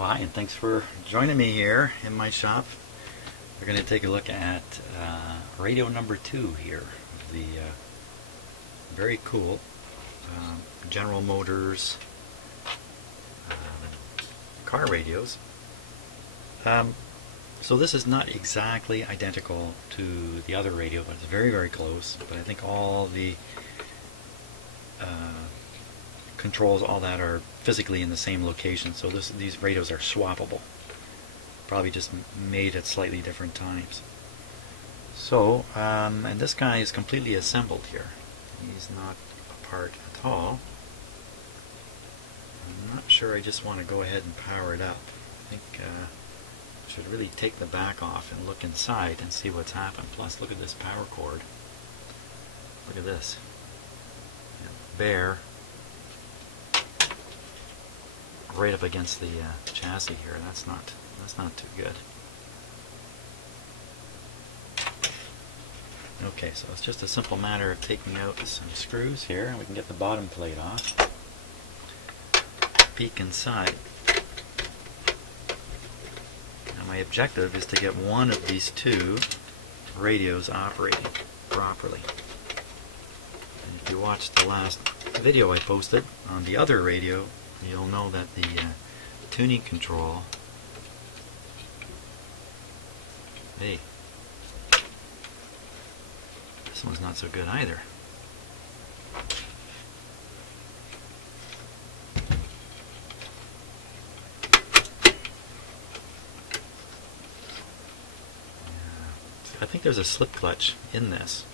Well, hi, and thanks for joining me here in my shop. We're going to take a look at radio number 2 here. The very cool General Motors car radios. So this is not exactly identical to the other radio, but it's very, very close. But I think all the controls, all that, are physically in the same location. So these radios are swappable. Probably just made at slightly different times. So, and this guy is completely assembled here. He's not apart at all. I'm not sure I just want to go ahead and power it up. I think I should really take the back off and look inside and see what's happened. Plus, look at this power cord. Look at this. Bare. Right up against the chassis here. That's not too good. Okay, so it's just a simple matter of taking out some screws here, and we can get the bottom plate off. Peek inside. Now my objective is to get one of these two radios operating properly. And if you watched the last video I posted on the other radio, you'll know that the tuning control, hey, this one's not so good either. I think there's a slip clutch in this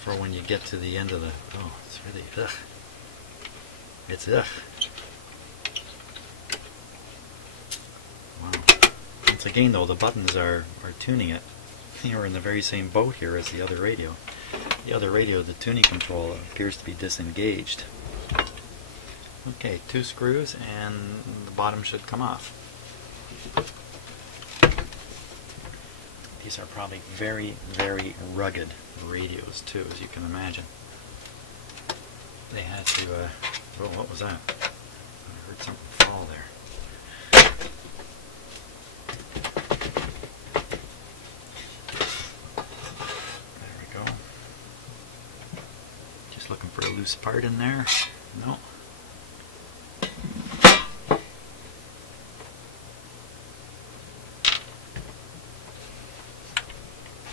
for when you get to the end of the, oh, it's really, ugh. It's ugh. Wow. Once again though, the buttons are tuning it. You're in the very same boat here as the other radio. The other radio, the tuning control appears to be disengaged. Okay, 2 screws and the bottom should come off. These are probably very, very rugged radios too, as you can imagine. They had to, oh, what was that? I heard something fall there. There we go. Just looking for a loose part in there. No.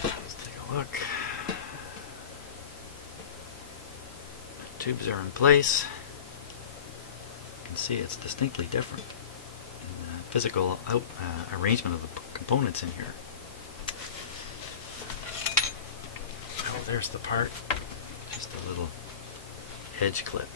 Let's take a look. Tubes are in place. You can see it's distinctly different in the physical arrangement of the components in here. Oh, there's the part. Just a little edge clip.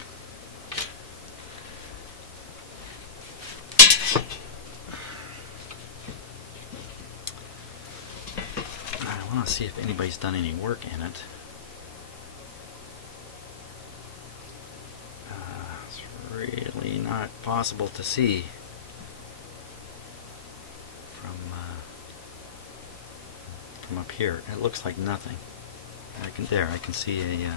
I want to see if anybody's done any work in it. Really not possible to see from up here. It looks like nothing. I can see a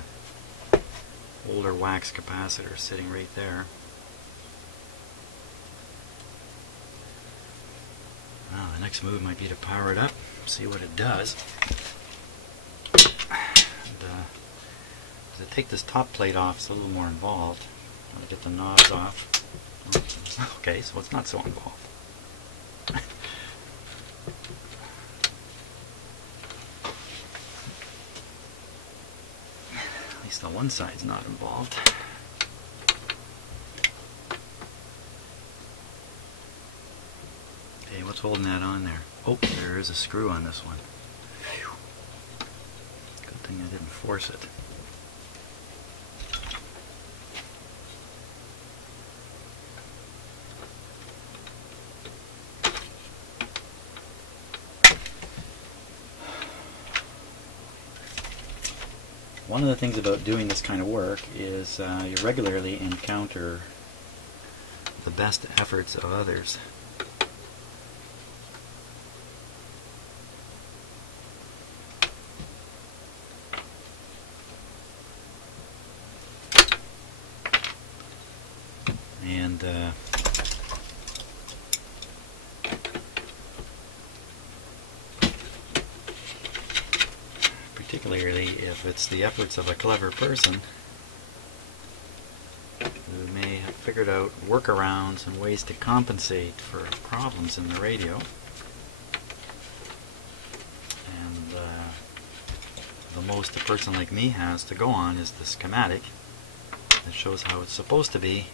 older wax capacitor sitting right there. Well, the next move might be to power it up, see what it does. And, as I take this top plate off, it's a little more involved. I want to get the knobs off. Okay, so it's not so involved. At least the one side's not involved. Okay, what's holding that on there? Oh, there is a screw on this one. Whew. Good thing I didn't force it. One of the things about doing this kind of work is you regularly encounter the best efforts of others. And particularly if it's the efforts of a clever person who may have figured out workarounds and ways to compensate for problems in the radio. And the most a person like me has to go on is the schematic that shows how it's supposed to be.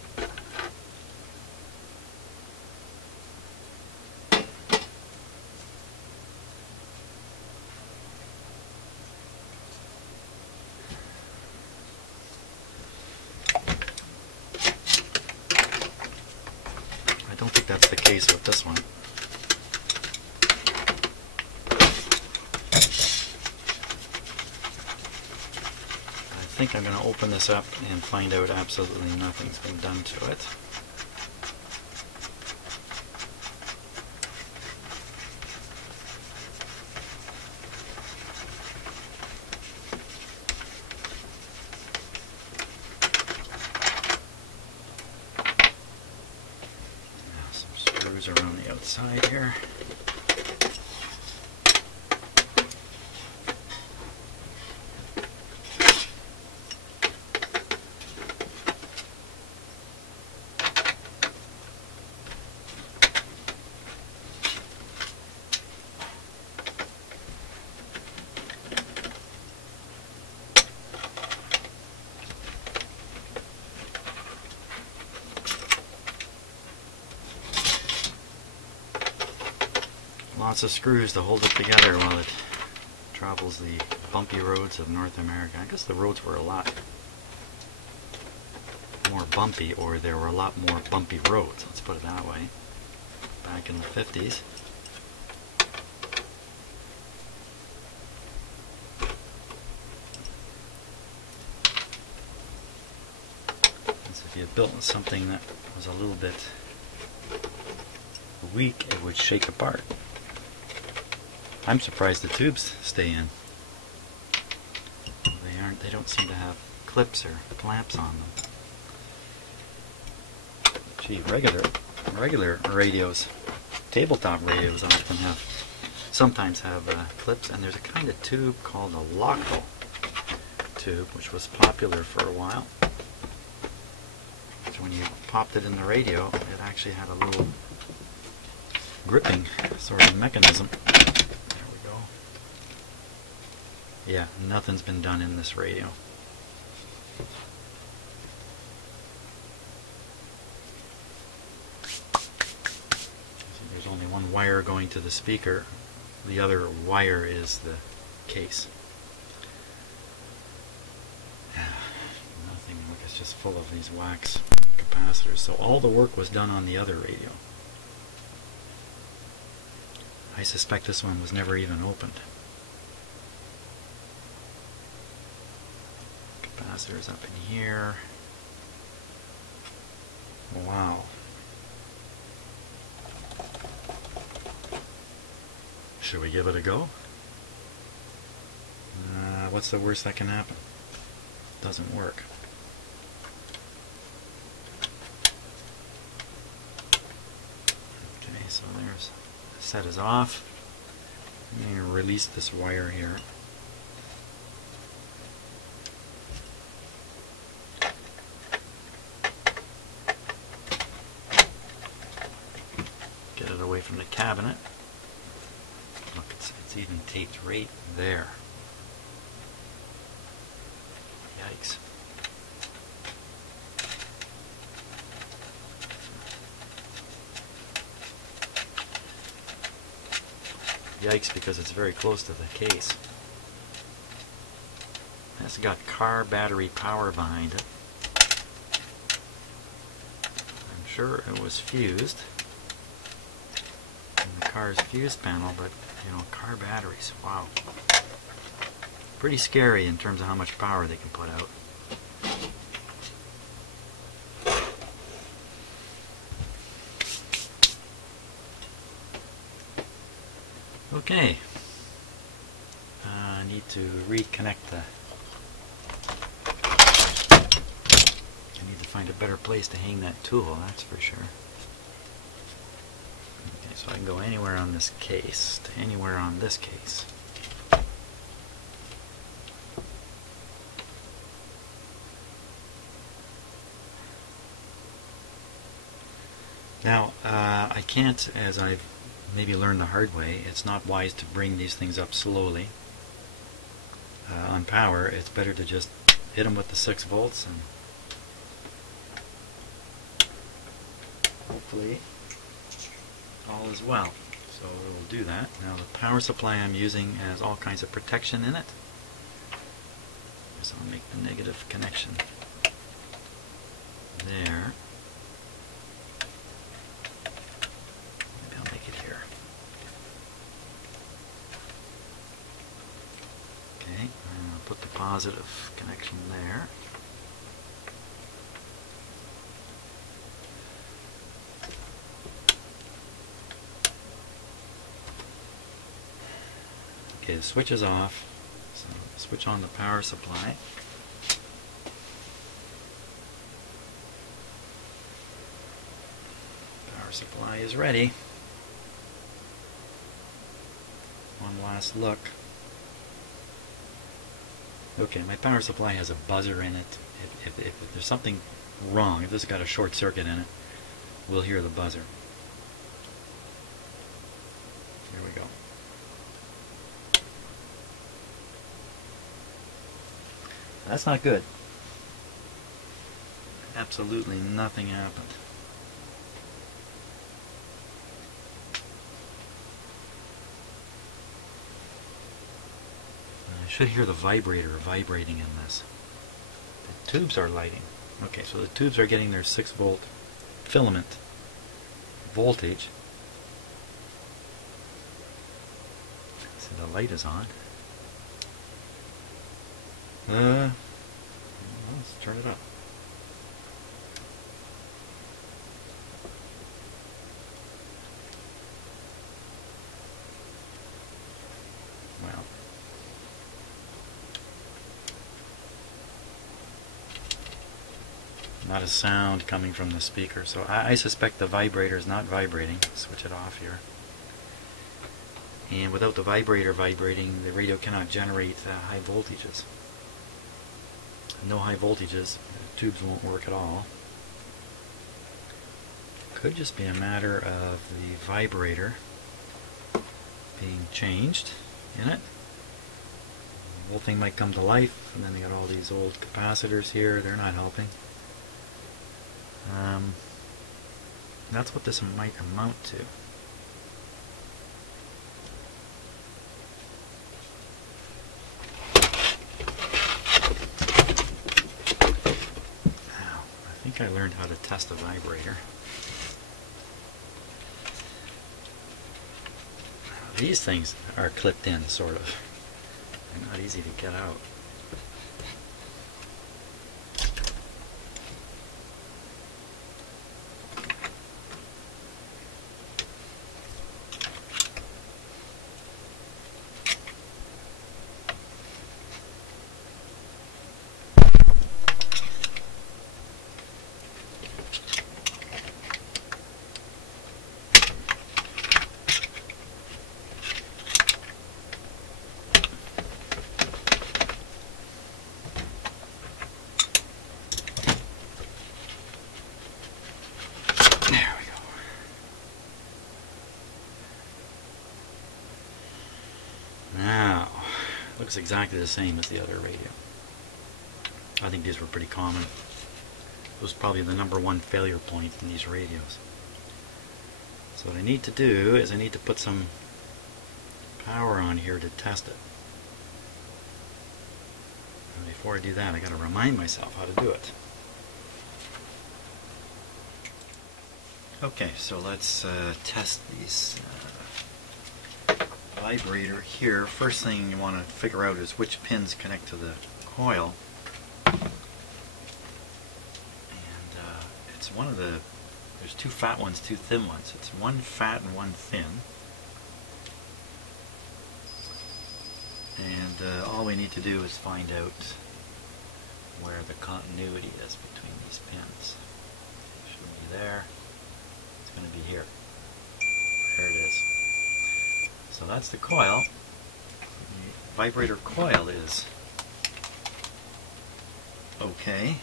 I don't think that's the case with this one. I think I'm going to open this up and find out absolutely nothing's been done to it. Around the outside here. Lots of screws to hold it together while it travels the bumpy roads of North America. I guess the roads were a lot more bumpy, or there were a lot more bumpy roads, let's put it that way, back in the 50s. As if you had built something that was a little bit weak, it would shake apart. I'm surprised the tubes stay in. They don't seem to have clips or clamps on them. Gee, regular radios, tabletop radios often sometimes have clips, and there's a kind of tube called a lockle tube, which was popular for a while. So when you popped it in the radio, it actually had a little gripping sort of mechanism. Yeah, nothing's been done in this radio. So there's only one wire going to the speaker. The other wire is the case. Nothing, look, it's just full of these wax capacitors. So all the work was done on the other radio. I suspect this one was never even opened. Capacitors up in here. Wow. Should we give it a go? What's the worst that can happen? Doesn't work. Okay, so there's the set is off. I'm going to release this wire here. Get it away from the cabinet. Look, it's even taped right there. Yikes. Yikes, because it's very close to the case. It's got car battery power behind it. I'm sure it was fused in the car's fuse panel, but you know, car batteries, wow. Pretty scary in terms of how much power they can put out. Okay, I need to reconnect I need to find a better place to hang that tool, that's for sure. Okay, so I can go anywhere on this case to anywhere on this case. Now, I can't, as I've maybe learned the hard way, it's not wise to bring these things up slowly. On power, it's better to just hit them with the 6 volts and hopefully all is well. So we'll do that. Now the power supply I'm using has all kinds of protection in it. So I'll make the negative connection there. Maybe I'll make it here. Okay, and I'll put the positive connection there. Okay, the switch is off, so switch on the power supply. Power supply is ready. One last look. Okay, my power supply has a buzzer in it. If there's something wrong, if this has got a short circuit in it, we'll hear the buzzer. Here we go. That's not good. Absolutely nothing happened. I should hear the vibrator vibrating in this. The tubes are lighting. Okay, so the tubes are getting their 6 volt filament voltage. So the light is on. Let's turn it up. Well, not a sound coming from the speaker, so I suspect the vibrator is not vibrating. Switch it off here. And without the vibrator vibrating, the radio cannot generate high voltages. No high voltages, the tubes won't work at all. Could just be a matter of the vibrator being changed in it. The whole thing might come to life, and then they got all these old capacitors here, they're not helping. That's what this might amount to. I think I learned how to test a vibrator. These things are clipped in, sort of. They're not easy to get out. Now, looks exactly the same as the other radio. I think these were pretty common. It was probably the #1 failure point in these radios. So what I need to do is I need to put some power on here to test it. And before I do that, I got to remind myself how to do it. Okay, so let's test these vibrator here. First thing you want to figure out is which pins connect to the coil. And it's one of the, there's 2 fat ones, 2 thin ones. It's 1 fat and 1 thin. And all we need to do is find out where the continuity is between these pins. It should be there. It's going to be here. There it is. So that's the coil. The vibrator coil is okay.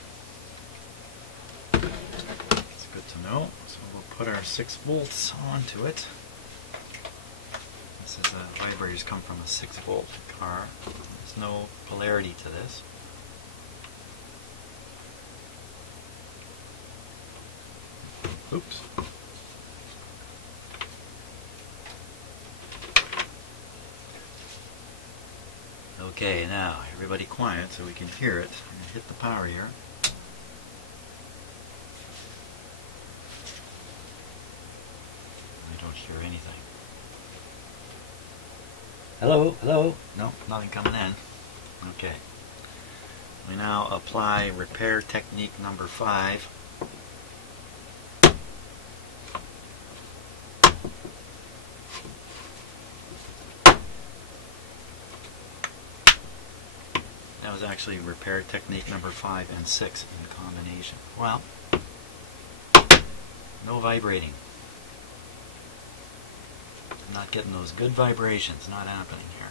It's good to know. So we'll put our 6 volts onto it. This is vibrators come from a 6-volt car. There's no polarity to this. Oops. Okay, now everybody quiet so we can hear it. I'm going to hit the power here. I don't hear anything. Hello? Hello? No, nothing coming in. Okay. We now apply repair technique number 5. That was actually repair technique number 5 and 6 in combination. Well, no vibrating. I'm not getting those good vibrations. Not happening here.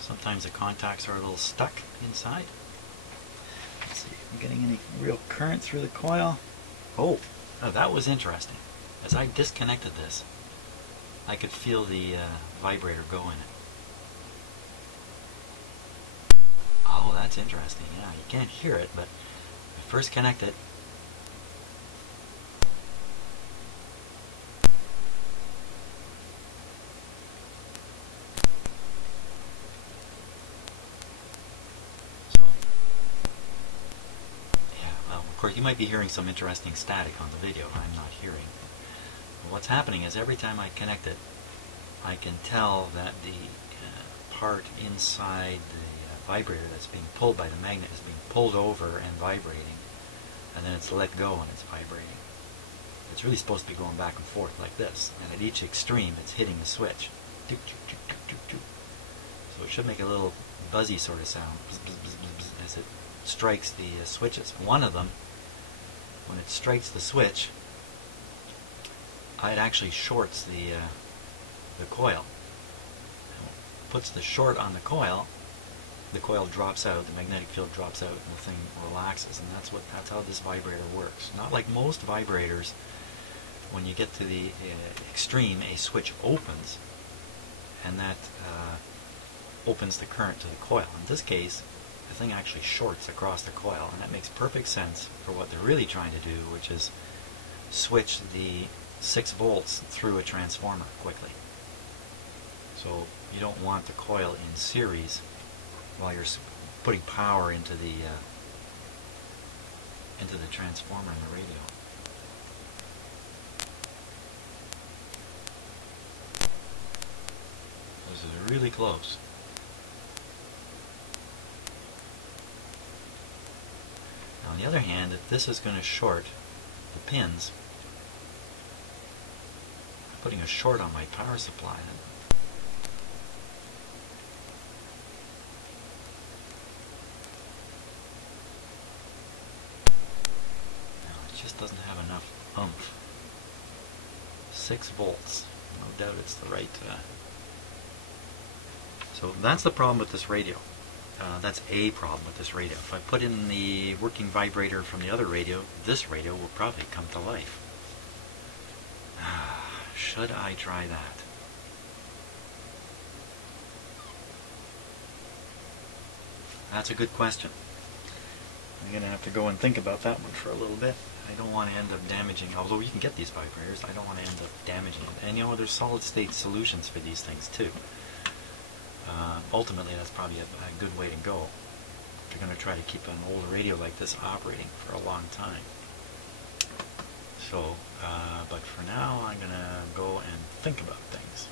Sometimes the contacts are a little stuck inside. Let's see if I'm getting any real current through the coil. Oh, that was interesting. As I disconnected this, I could feel the vibrator go in it. Oh, that's interesting. Yeah, you can't hear it, but I first connect it. So, yeah, well, of course, you might be hearing some interesting static on the video. I'm not hearing. What's happening is every time I connect it, I can tell that the part inside the vibrator that's being pulled by the magnet is being pulled over and vibrating, and then it's let go and it's vibrating. It's really supposed to be going back and forth like this, and at each extreme it's hitting the switch. So it should make a little buzzy sort of sound as it strikes the switches. One of them, when it strikes the switch, it actually shorts the coil. Puts the short on the coil drops out, the magnetic field drops out, and the thing relaxes, and that's how this vibrator works. Not like most vibrators, when you get to the extreme, a switch opens, and that opens the current to the coil. In this case, the thing actually shorts across the coil, and that makes perfect sense for what they're really trying to do, which is switch the 6 volts through a transformer quickly. So you don't want the coil in series while you're putting power into the transformer in the radio. This is really close. Now, on the other hand, if this is going to short the pins, putting a short on my power supply. Now it just doesn't have enough oomph. 6 volts. No doubt it's the right. So that's the problem with this radio. That's a problem with this radio. If I put in the working vibrator from the other radio, this radio will probably come to life. Should I try that? That's a good question. I'm going to have to go and think about that one for a little bit. I don't want to end up damaging, although you can get these vibrators, I don't want to end up damaging it. And you know, there's solid state solutions for these things too. Ultimately, that's probably a good way to go if you're going to try to keep an old radio like this operating for a long time. So, but for now, I'm going to go and think about things.